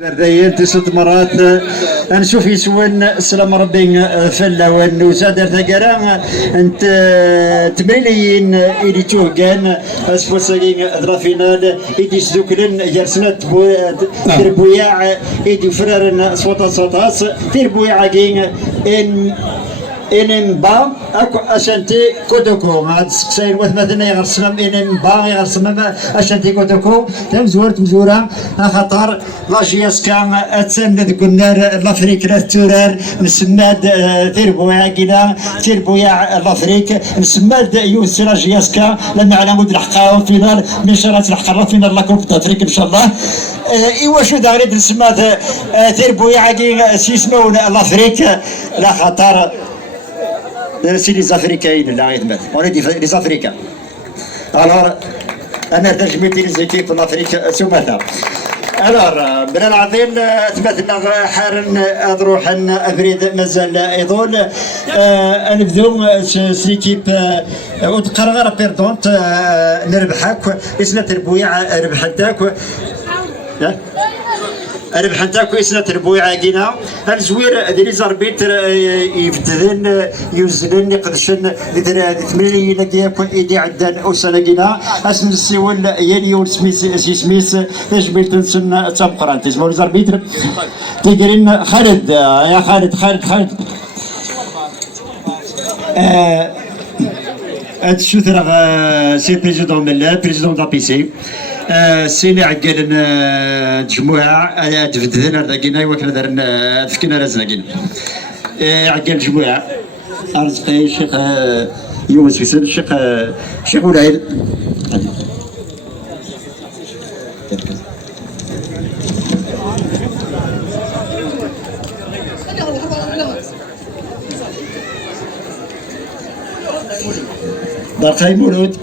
بردين تسد مرات نشوف يسون السلام ربي فلا ونوسا دار تقرا انت تميلين إلي توقان اسفوساقين ذرا فينال إيدي سدوكلن جرسنا تربوياع إيدي فرارن صوتا صوتاس تربوياع كين إن با أكو أشانتي كودوكو هاد سكسين مثلا يغرسمم إن با يغرسمم أشانتي كودوكو تم زورت مزورة خطر لاجياس كان أتسند قلنا لافريك لاتورار نسماد تيربويا كذا تيربويا لافريك نسماد يوسف لاجياس كان لما على مود الحقاوة فينال من شرات الحقاوة فينال لاكوب تافريك إن شاء الله إيوا شو داريد نسماد تيربويا كي سيسمون لافريك لا خطر سي لي زافريكاين لا يدمت اون دي لي زافريكان الوغ انا ترجمتي لي زيكيب في افريقيا سمثا الوغ بن العظيم تمثلنا حارن اروح افريد مازال يطول نبدو سليكيب وتقرر بيردونت نربحك اسنا تربويع ربحتك ربحتك اسنا تربويع عاقينا الزوير ذي زربيت يفتدن يوزنن يقدشن ذي ثمانين كيكو ايدي عدان اوسناقينا اسم السيول يليون سميس تجبيل تنسن تبقران تسمون زربيت تقرين خالد يا خالد شو ترى سي بريزيدون ملا بريزيدون دابيسي سيني عقل جموعة تفدذنا رداقينا يوكنا دارنا فكنا رزناقين عقل جموعة أرزقي الشيخ يونس فيسن الشيخ ولعيد دارخاي مولود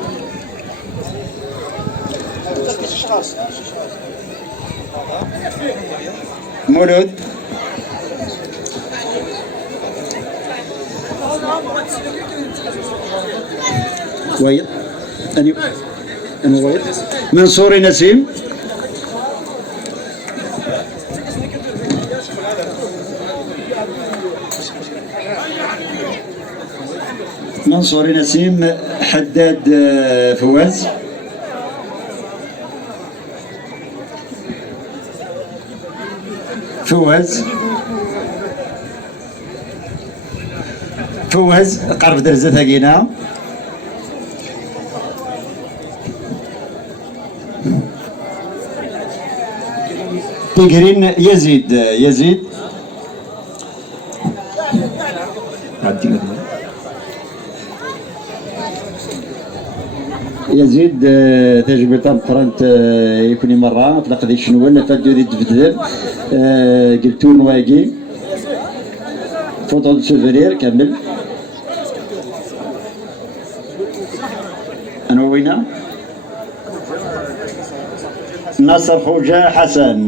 مولود ويض أنا ويض منصور نسيم منصور نسيم حداد فواز فواز قرب درزة ثقينا تقرين يزيد تجربة قرنت يكوني مرة طلق ذي شنو ولا تدو ذي تبدل قلتون واقي فوتو سوفينير كامل أنا وينا ناصر خوجة حسن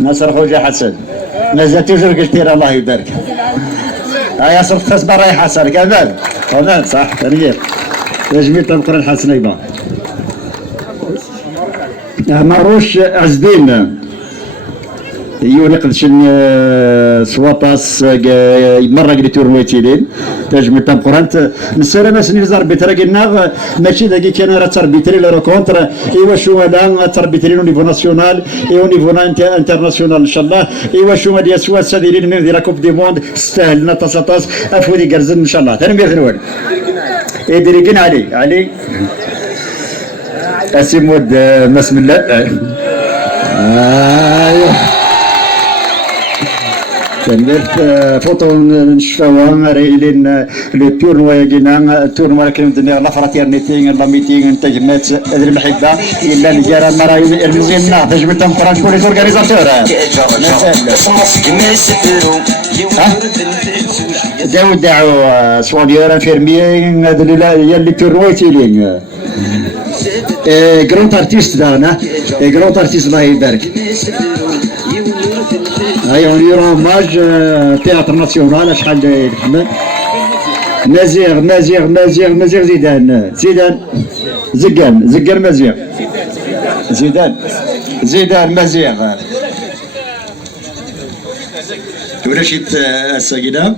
ناصر خوجة حسن مازال توجور قلت الله يبارك يا صرت تصبر راي حسن كمان صح تنير يجميل تبقر الحسن ايضا ماروش عزبين يوني قدشن سواطاس مرة قلت تورمويتيلين تجميل تبقرانت نسير ناس نفزار بتراقينا ماشي ذاكي كان راه تربيتري لو كونتر ايوا شو هذا تربيتري لو نيفو ناسيونال ايوا نيفو انترناسيونال ان شاء الله ايوا شو هذه سوا ساديرين من ذي كوب دي موند استاهلنا طاس افودي قرزن ان شاء الله تنمية ثنوال يدريكين علي اسمود بسم الله تندرت فوتو نشفاوها رايلين لو تورنوا يجينا التورنوا كريم الدنيا لا فراتيرنيتي لا ميتينغ انتجمات هذه المحبه الا نجار مرايم المهم ناخذ من تنقران كل اورغانيزاتور داو سوالير انفيرمي هذا اللي تورنوا تيلين جراند ارتيست دانا جراند ارتيست الله يبارك هاي يرون ماج تياتر ناسيونال شحال يخدم مزيغ زيدان زقان مزيغ زيدان زيدان مزيغ ولا شيت الساقينا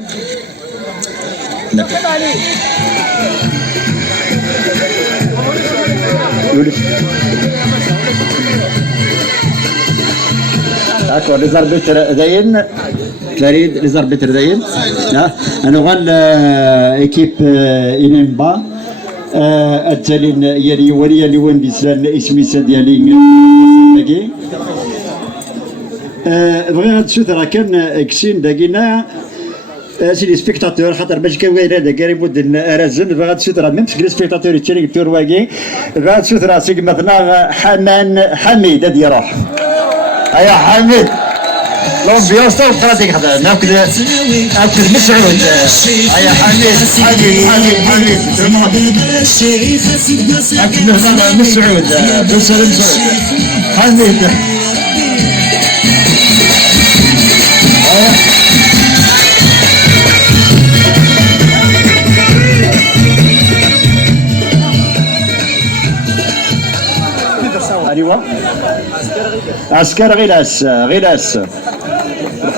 d'accord les arbitres داين تريد les arbitres داين انا غال ايكيب انيمبا التالين يلي ولي اللي وين بيسلان اسمي ديالي بغي هاد الشوط كان كسين داكينا سي لي سبيكتاتور خاطر باش كان وين هذا كان يمد رازن بغا هاد الشوط ميم سي لي سبيكتاتور يتشري التور واكي بغا هاد الشوط سي مثلا حميد هادي يروح ايا حميد لومبيونس تو براتيك هذا ناكل مسعود ايا حميد مسعود حميد ايوا عسكر غلاس غلاس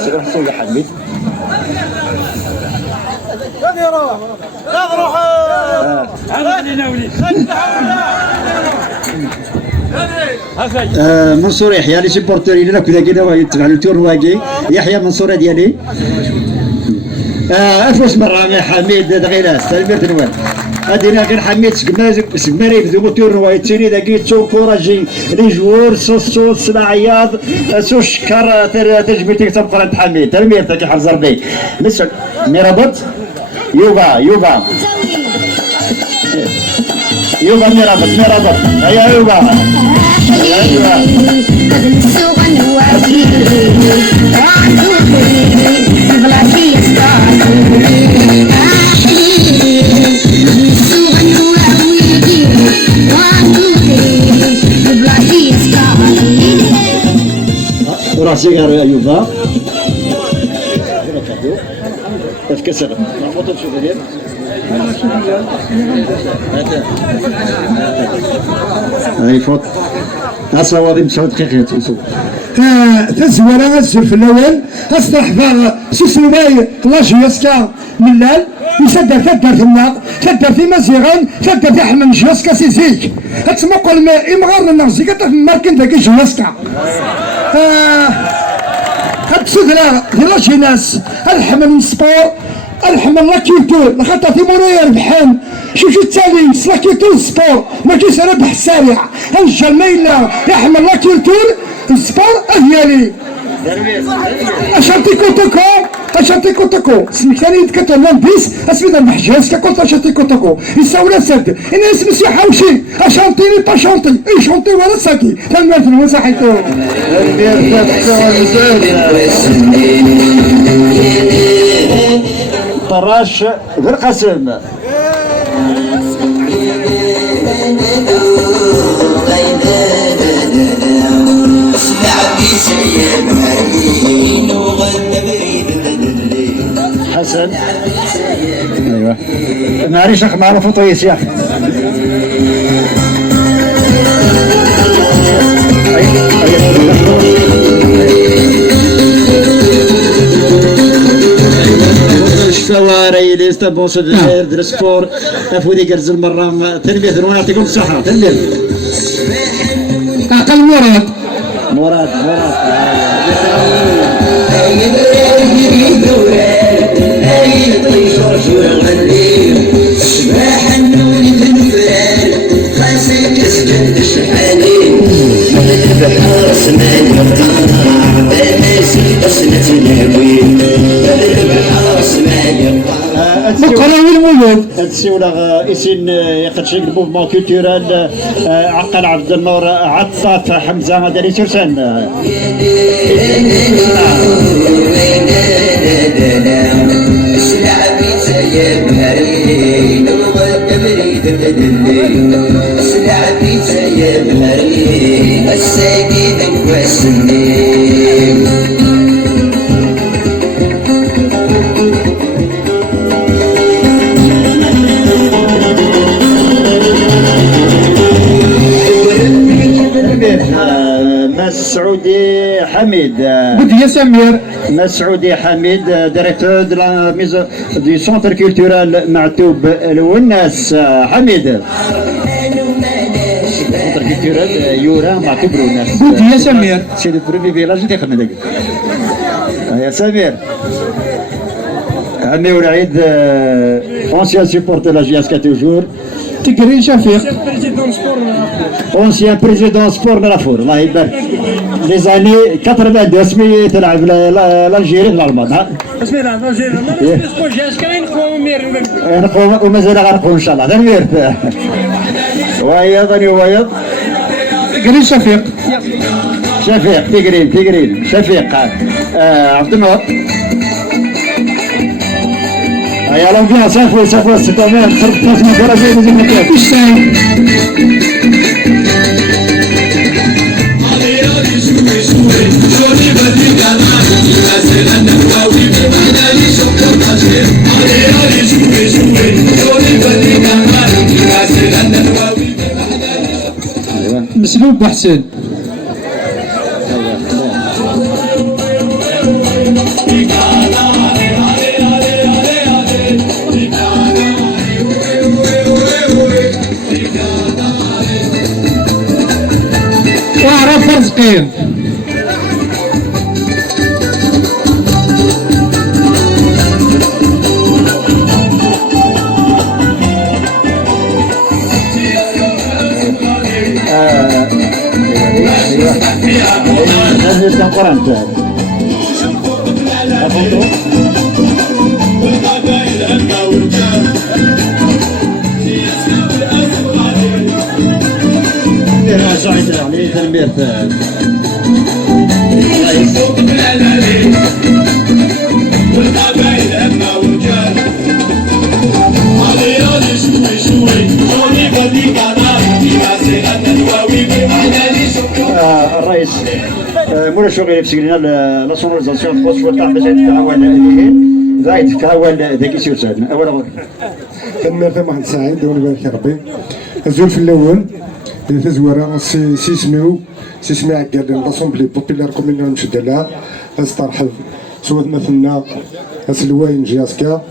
روح يا حميد روح منصور يحيى لي سيبورتور اللي كذا كذا يتبع التور واقي يحيى منصور ديالي افوس مرة حميد غلاس تلمير نوال ادينا غير حميد سكماري بدو تور وايتيني داكي تو كوراجي لي جوور سوس سلاعياض سو شكر تجبيتك تبقى حميد تلمير تاكي حرز ربي مسك ميرابط يوغا يوغا ميرابط هيا يوغا راسي غير ايوبا تفكسر نحطو شوف ديال هاي فوت اصاوي مسعود دقيقه تسوق تزوره الزلف الاول تصلح فيها سوسوباي لاجياسكا ملال يسدر تدر في النار تدر في مزيغان تدر في حمام جياسكا سيزيك تسمقل امغار النغزي كتر في ماركن داكي جياسكا هتسدرا في لاجيناس الحمل سبور الحمل لاكيتو خاطر في مورايا ربحان شوف التالي لاكيتو سبور ما كاينش ربح السريع الجل مايلا يحمل لاكيتو السبور ديالي اشانتي كوتوكو اسمك ثاني يتكتر لامبيس اسمي ربح جهاز كنت اشانتي كوتوكو يساولا سد انا اسمي سي حوشي اشانتي لي با شانتي اي شانتي ولا ساكي تمرت وصحيتو طراش غير قاسم حسن ايوه معليش اخ معروف طويس يا اخي الشوارع ليست بوس در سبور افودي كرز المره تنبيه درونا يعطيكم الصحه تنبيه اقل مراد السيولة إسين يقتشي الموفمون كولتورال عقل عبد النور عطاف حمزة داري سرسان ماس مسعودي حميد. قلت يا سمير. مسعودي حميد ديريكتور دو لا ميزو دو سونتر كولتورال معتوب الوناس. حميد سونتر كولتورال يورا معتوب الوناس. قلت يا سمير. سي دو برومي فيلاج اللي خدنا داك. يا سمير عمي ولعيد اونسيان سيبورتور لا جي اس كا توجور. تقرين شفيق. اونسيان بريزيدون سبور ملافور الله يبارك. لي زاني 82 اسمي تلعب لالجيري في الالمان. ها اسمي تلعب لالجيري ما نسبقوا جاش كاين نقوم ومازال غنقوم ان شاء الله. غير ويض ويض تقرين شفيق. شفيق تقرين شفيق. عبد النور يا لو بيها سافو ستامين خربت من كرة زي ما كان. وش ساي؟ مسلوب حسين. واعرف رزقين. نزلت القرآن الرئيس مولا شغل في سجلنا لا سونوريزاسيون بوست وتاع باش يتكاول ذهين ذا يتكاول ذاك يسوسان اولا تم واحد سعيد دون يبارك ربي الزول في الاول تزوره سيسمي عقاد لاسومبلي بوبيلار كومينال مشدله استرحب سوات مثلنا اسلواين جياسكا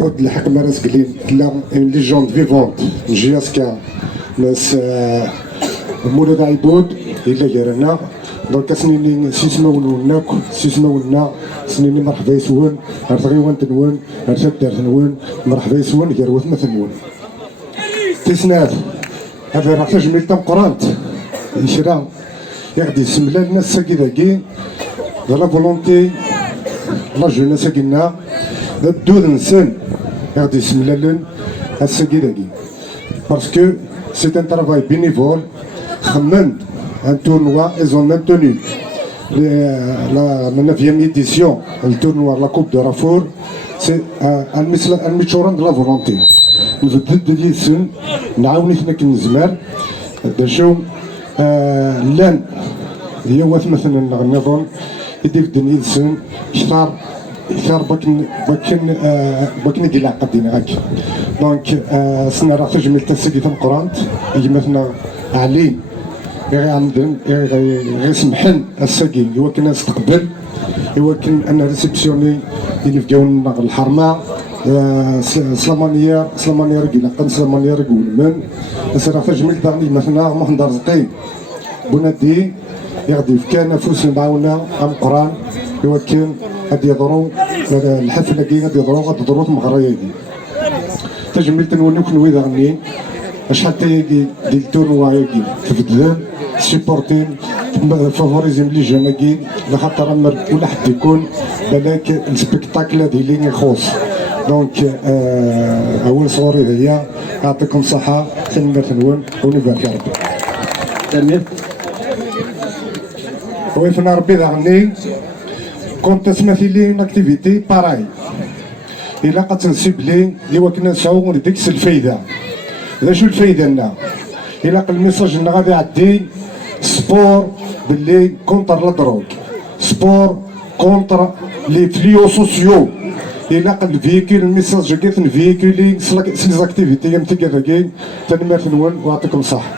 عود الحق مراس قليل لا لي جوند فيفونت جياسكا ناس مولود عيبود الا جارنا دونك سنيني سيسماولنا سنيني مرحبا يسون ارتغيوان تنون ارتدار تنون مرحبا يسون جاروت مثنون تسنات هذا راه تجميل تم قرانت يشرا يغدي سملا الناس ساكي ذاكي لا فولونتي لا جوناس كينا الدود نسن يغدي سملا لن الساكي ذاكي باسكو سي ان ترافاي بينيفول خمن un tournoi, ils ont maintenu la 9e édition, le tournoi, la Coupe de Rafour, c'est un michoran de la volonté. Nous avons dit que nous avons dit que nous avons لان هي واث مثلا النظام يدير دنيا سن يختار باكن ديال العقد هاك دونك سنا راه تجمل تسقي في القران يجي مثلا علي غير عندن غير سمحن الساقي يمكن نستقبل يمكن ان ريسبسيوني اللي في جون الحرمه سلامانيه رجل قن سلامانيه رجل من سرا تجمل دارني مثلا محمد رزقي بنادي يغدي كان نفوس معاونا ام قران يمكن غادي يضروا الحفله كي غادي يضروا المغريه دي تجمل تنوني كنوي دارني شحال تايقي ديال التورنوا ياكي تفدل سيبورتين فافوريزيم لي جوناكي لخاطر ولا حد يكون بالك السبيكتاكل هذه اللي يخص دونك اول صوري هي يعطيكم الصحه تنمر تنون ونبارك ربي تنمر ويفنا ربي ضعني كنت تسمثي لي اون اكتيفيتي باراي الا قد تنسيبلي اللي كنا نسعو ديك الفايده هذا شو الفايده لنا الا قال الميساج لنا غادي يعدي سبور باللي كونتر لا دروغ سبور كونتر لي فليو سوسيو الا قال الفيكول الميساج كيف نفيكولي سليزاكتيفيتي يمتي كذا كاين تنمر تنون ويعطيكم الصحه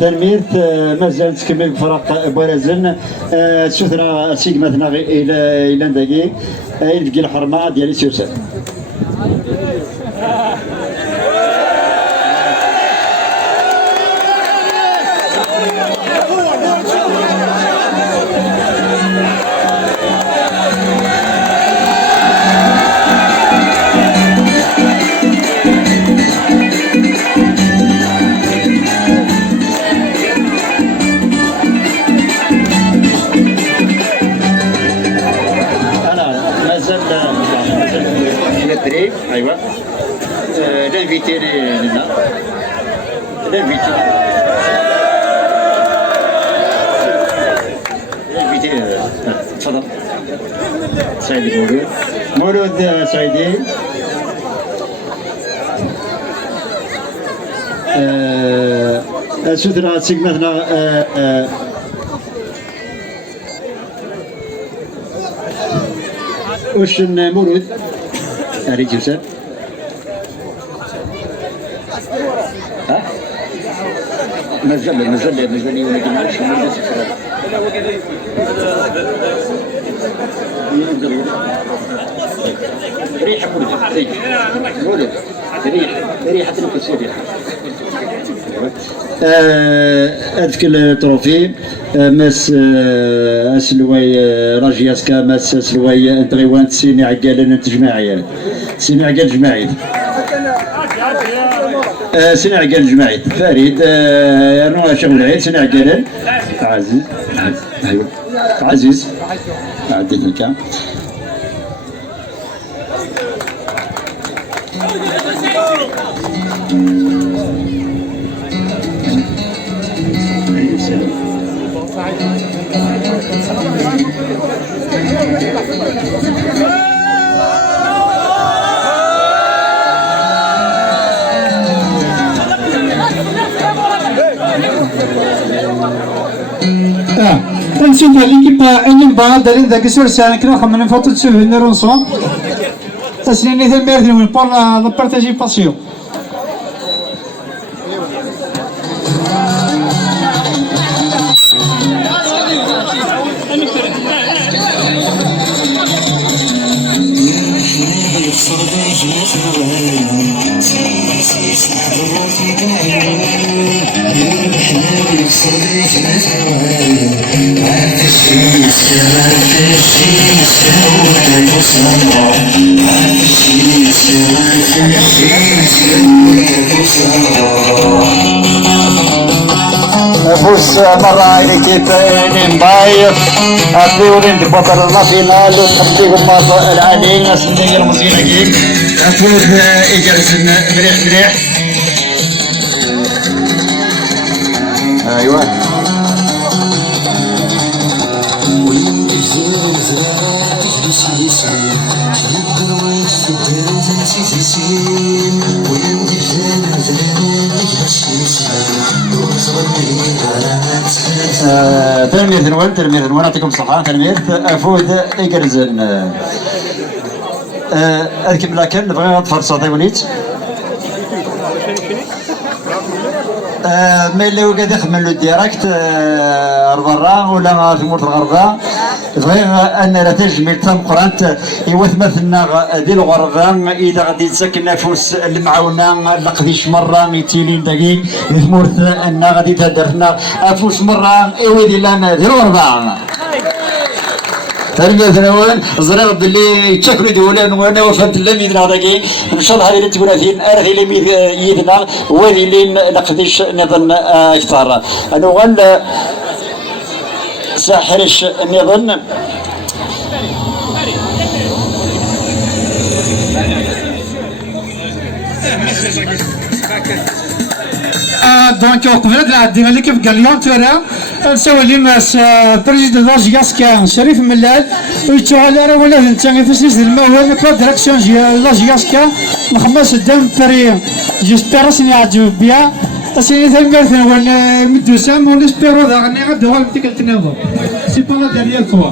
تنميرت مازال تكمل بفرق بوارزن تشوثنا سيجمتنا الى نداكي يلقي الحرمه ديال سيوسف. ايوا لانفيتي لنا لانفيتي تفضل سعيد مولود سعيدي سوتنا سيجمتنا وش مولود أريد يوسف ها؟ مازال يوم الجمعة شو مولود ريحة مولود ريحة الكسور هذيك التروفي ماس اسلوي راجياسكا ماس اسلوي انتريوانت سيني عقال تجماعي سيني عقال جماعي سيني عقال جماعي فريد انا شغل العيد سيني عقال عزيز ايوه عزيز عديت لك نسيب l'équipe Enimba d'aller dans sur 5 là comme une photo de souvenir ensemble. Ça c'est une idée merveilleuse pour la participation. فوز مرة ليكيب نيمباي أبيورين دي بطل النافينال تبديهم ماضي العالي ناس ندير مزينة كيك فوز إجازة مليح أيوة تلميذ نوال يعطيكم الصحة تلميذ فود إيجرزن أذكر لكن نبغي نطفر صوتي وليت ما اللي هو قاعد يخدم له ديريكت برا ولا في مورد الغربة بغي أن لا تجمل تم قرانت يوثمثنا ديال الغربة إذا غادي تسكن نفوس المعاونة لقديش مرة يتيلين دقيق يثمرت أن غادي تهدرنا أفوس مرة إيويدي لنا ديال الغربة ترجع ثنوان زرع باللي يتشكلوا دولان وانا وفهمت اللميد هذاكي ان شاء الله هذه تبراثين ارثي لميد يدنا وهذه اللي نقديش نظن اكثر انا غل ساحرش نظن دونك قبل نعدي ليكيب غاليون تورا نساو لي ماس بريزيدون لاجياسكا شريف ملال ويتوالى راه ولا انت فيسيس الموال كو ديريكسيون لاجياسكا نخمس دام فري جيسبيرو سيني عجب بيا سيني ثمرت ولا مدوسام ولا سبيرو غني غدو ديك التناظر سي با لا ديريير فوا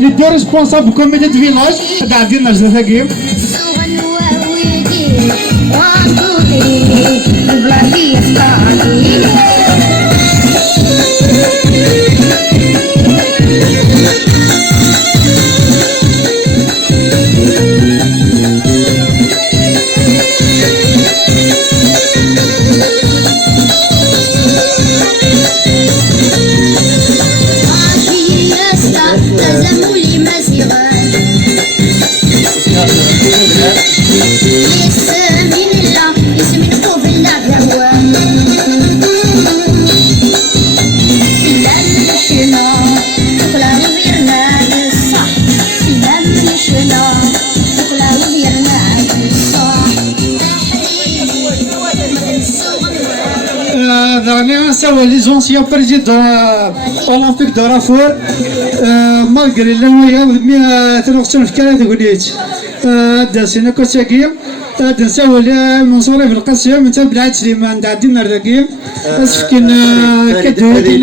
لي دو ريسبونسابل كوميتي دو فيلاج تاع ديالنا زاكيم سوا لي زونسيون بريزيدون اولمبيك دو رافور مالغري لانه مي تنوقتون في كاله تقوليت داسينا كوتاكي نساو منصوري في القصيم انت بلعاد سليمان دعدينا الرقيم اسفكن كدو هذه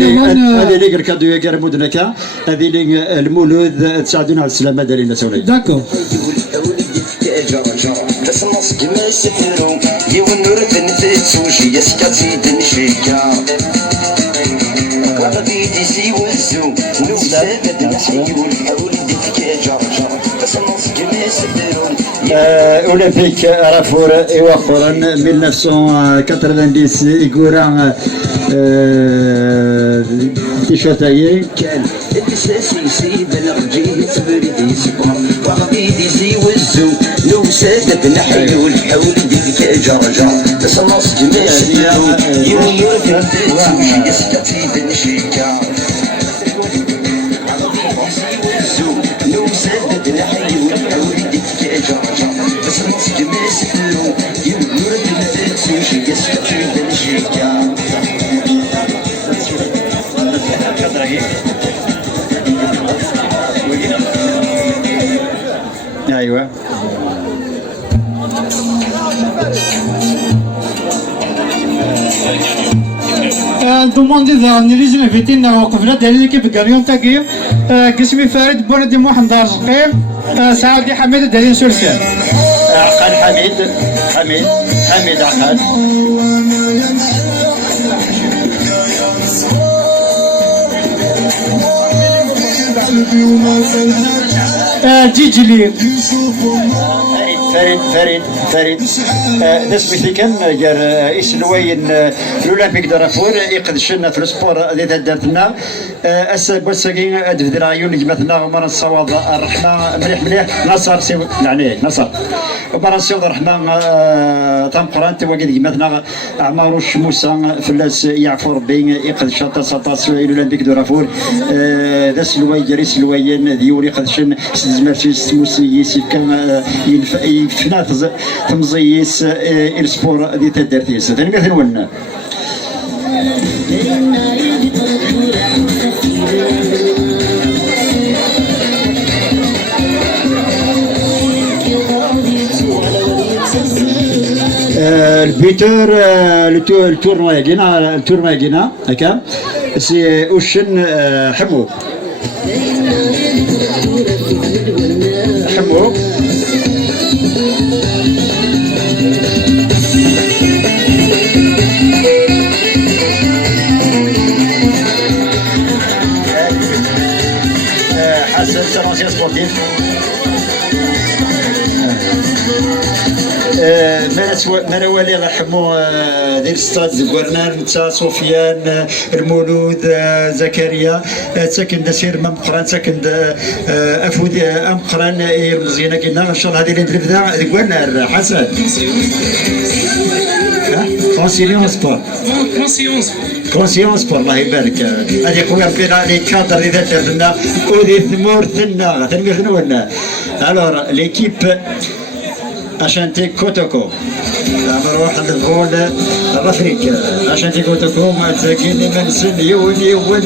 اللي كادو يا كرم مدنكا هذه اللي المولود تساعدونا على السلامه ديالنا سوري داكو تصنص كما يسفرو يونور تنفتوش يسكتي دنشيكا وغادي تيسي وزو نوزاد نحيو الحول ديك جرجر تصنص كما يسفرو اولمبيك رافور ايواخورا 1990 يقورا تيشوتايي كان الاساسي يسيب الرجيه تبردي سبار وغادي تيسي وزو نوزاد نحيو الحول ديك جرجر تصنص كما يسفرو يونور تنفتوش يسكتي دنشيكا نوزاد نحيو الحول ديك جرجر تصنص كما يسفرو يونور تنفتوش يسكتي دنشيكا ايوه دوموندي ذا نريزن فيتين وقفنا ديال ليكيب كاريون تاكي قسمي فارد بوردي محمد رزقي سعادي حميد دالين سورسيان عقل حميد عقل جيجلي فريد ناس مثيكن جار اسلوين الاولمبيك دارفور يقدشنا في السبور اللي دارتنا بوساكين ادفدر عيون نجمتنا ومرا الصواب الرحمه مليح نصر سي يعني نصر ومرا الصواب الرحمه تم قران تواجد نجمتنا عمار الشموسه فلاس يعفو ربي يقدش تصاطاس الاولمبيك دارفور ذا سلوي جري سلوين ديوري قدشن سمارتي سموسي كان يفنا تمزيس السبور دي تدرتيس ثاني مثل ون البيتر التورنوا جينا هكا سي اوشن حمو حسن سيرانسيا سبورتيف مروالي الله يرحمو دير ستاد زكورنان نتا سفيان المولود زكريا ساكن دسير مقران ساكن افود امقران مزيانه كنا ان شاء الله هذه اللي نبدا زكورنان حسن كونسيونس بور الله يبارك هذه خويا فينا لي كادر اللي درنا ودي ثمور ثنا ثنا ولا الور ليكيب اشانتي كوتوكو نروح للغول الافريك اشانتي كوتوكو ما تساكيني منسن يوني ون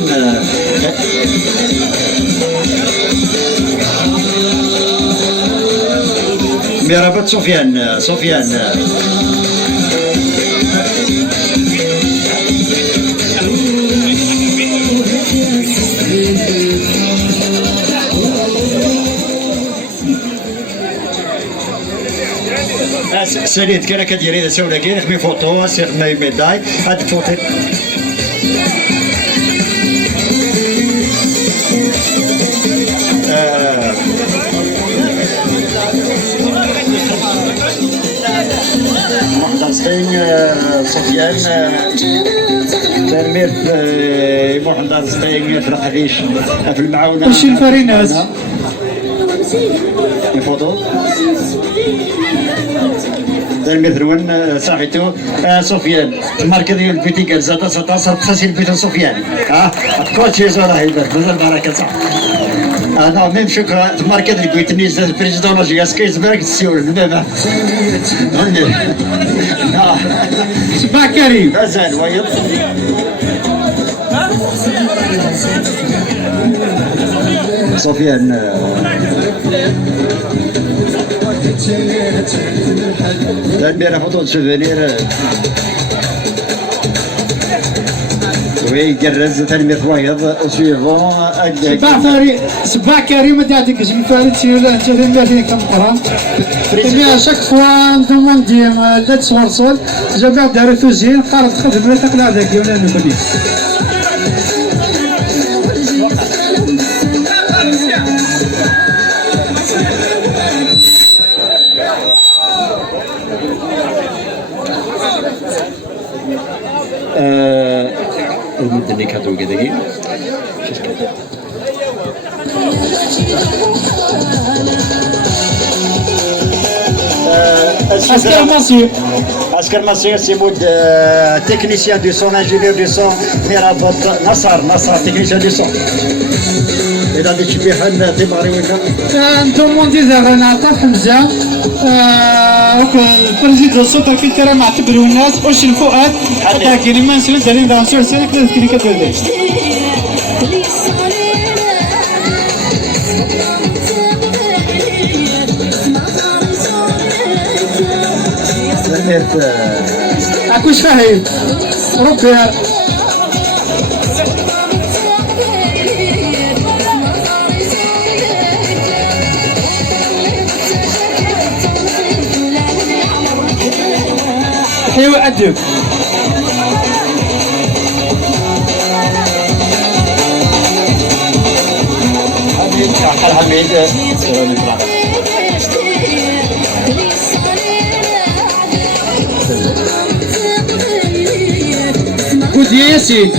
مرابط سفيان الساليت كان كدير اذا سولا كاين خمي فوتو سير خمي ميداي هاد فوتو محمد صفين سفيان تنمير محمد صفين في القريش في المعاونة وش الفرينات الفوتو تنمير ثروان صاحبته سفيان الماركة ديال البيتي قال زاتا سطاسة خاصين البيتو سفيان كوتشي زورا هيبر مازال بركة صح انا ميم شكرا الماركة ديال البيتني زاد البريزيدون جياس كيز بالك تسيول دابا صباح كريم مازال ويض سفيان تنمير فوتو سوفينير ويجرز تنمير ويض سويفون صباح كريم ما تعطيك شي فريد شي ولا انت تنمير فيك كمقرا تنمير شاك فوا ندوموندي لا تصورصول جا دارو توزين قالت خدم لا تقلع ذاك ولا نبني المدة اللي كاتو كذا عسكر مصير عسكر مصير سيمود تكنيسيان دو سون انجينيور دو سون مرابط نصر تكنيسيان دو سون إذا ديك شبيحة تيماري ولا ندوموندي رناطة حمزة البريزيدون سوبر كيترا معتبر الناس واش الفؤاد حتى كاين ما نسلك دارين دانسور سيرك كلي كتبدا اكوش فاهم ربي ايوا ادب حميد ودي ياسين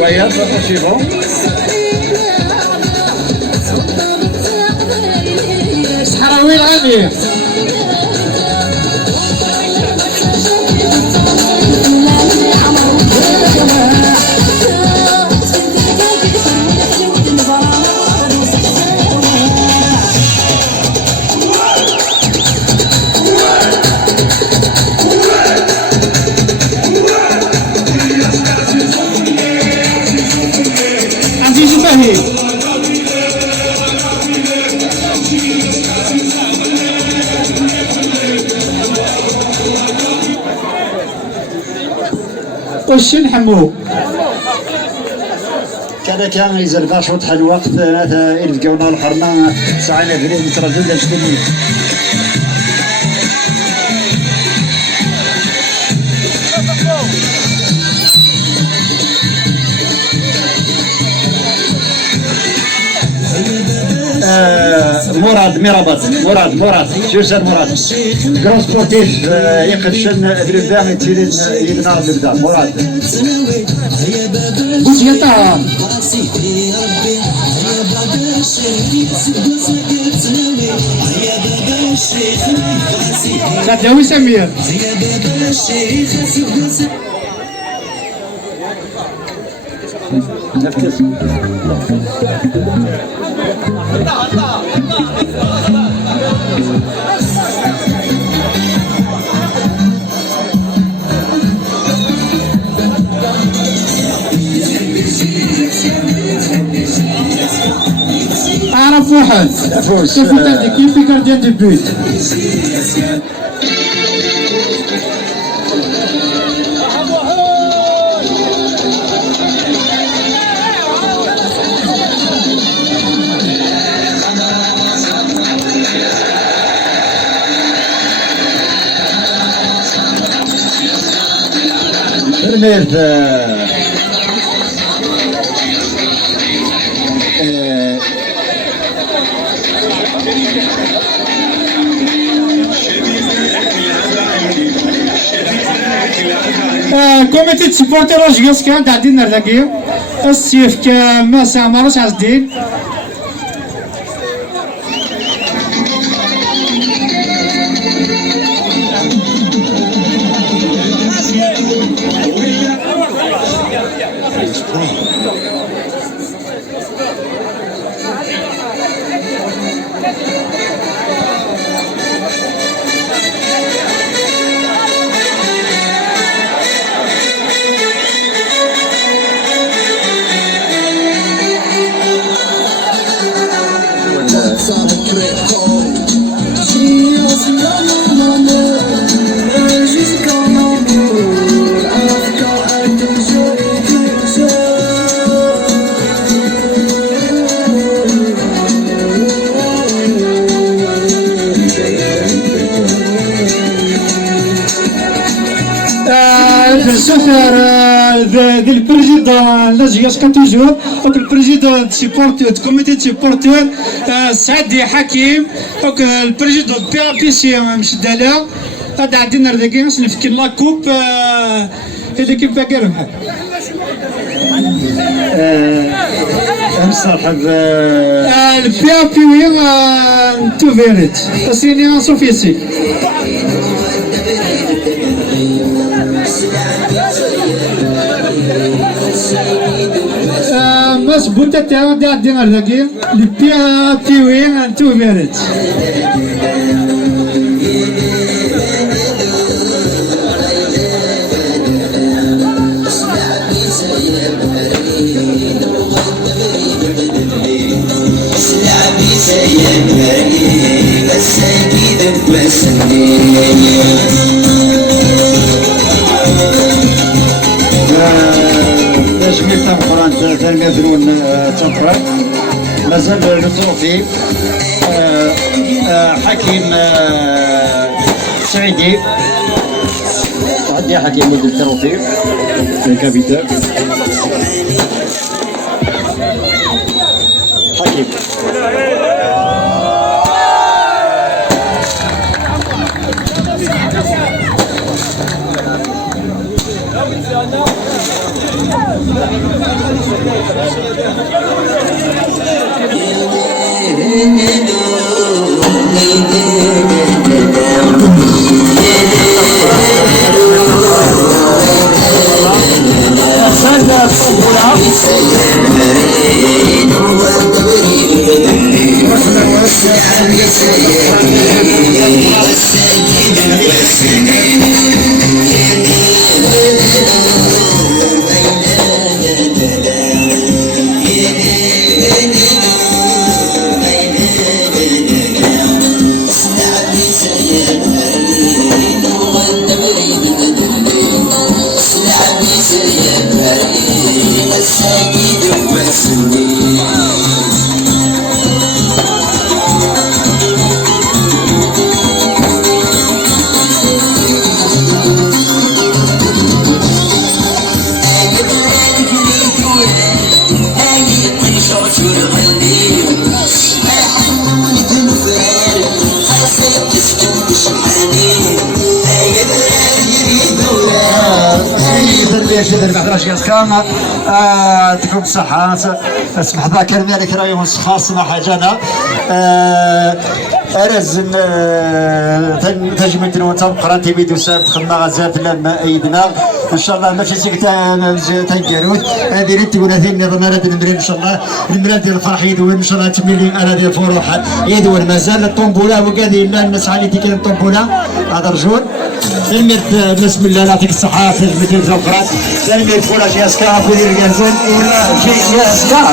ويض سيفون صحراوي العامير عزيز فهيم وشن حمو كان يزرقا شوط حل الوقت يلقاونا الحرمة ساعنا في ليل تردد جديد مراد مراد جوزان مراد كرون سبورتيف يقدشن البلدان يتيرين يبنى البلدان مراد بوجي طه بدوي سمير نفس اعرف واحد كابيتان ديكيب في كارديان دو بوت الميرت كوميتي تسبورتي راجيوس كان تاع دينا ذاكي السيف كماس عمروش عز الدين السفر ذي البريزيدون لاجي يسكن توجور دونك البريزيدون سيبورتور كوميتي سيبورتور سعدي حكيم دونك البريزيدون بي سي مشداله هذا عندنا ذاكي نفكر لا كوب هذا كيف باقي ربح نصاحب البي وين تو فيريت سيني سوفيسي بس بوتا تاعو دا عندنا ذاكي البي وين تو فيريت تجميل تنقران تنمذرون تنقران مازال التروفي حكيم سعيدي عندي حكيم ولد التروفي الكابيتال حكيم جدا بعد راش كان تكون بصحة اسمح ذا كلمة لك رايهم خاص مع حاجانا أرزن تجمد وتنقران تبيدو ساب خدنا غزات لما أيدنا إن شاء الله ما في سكت تنجروت هذه اللي تقول هذه النظام هذا المريض إن شاء الله المريض ديال الفرح يدور إن شاء الله تميلي أنا ديال الفروح يدور مازال الطنبولة وكذا إلا الناس على تيكي الطنبولة هذا رجول المرت بسم الله يعطيك الصحة في المدينة الأخرى المرت فولا شي أسكار في الجنزون ولا شيء أسكار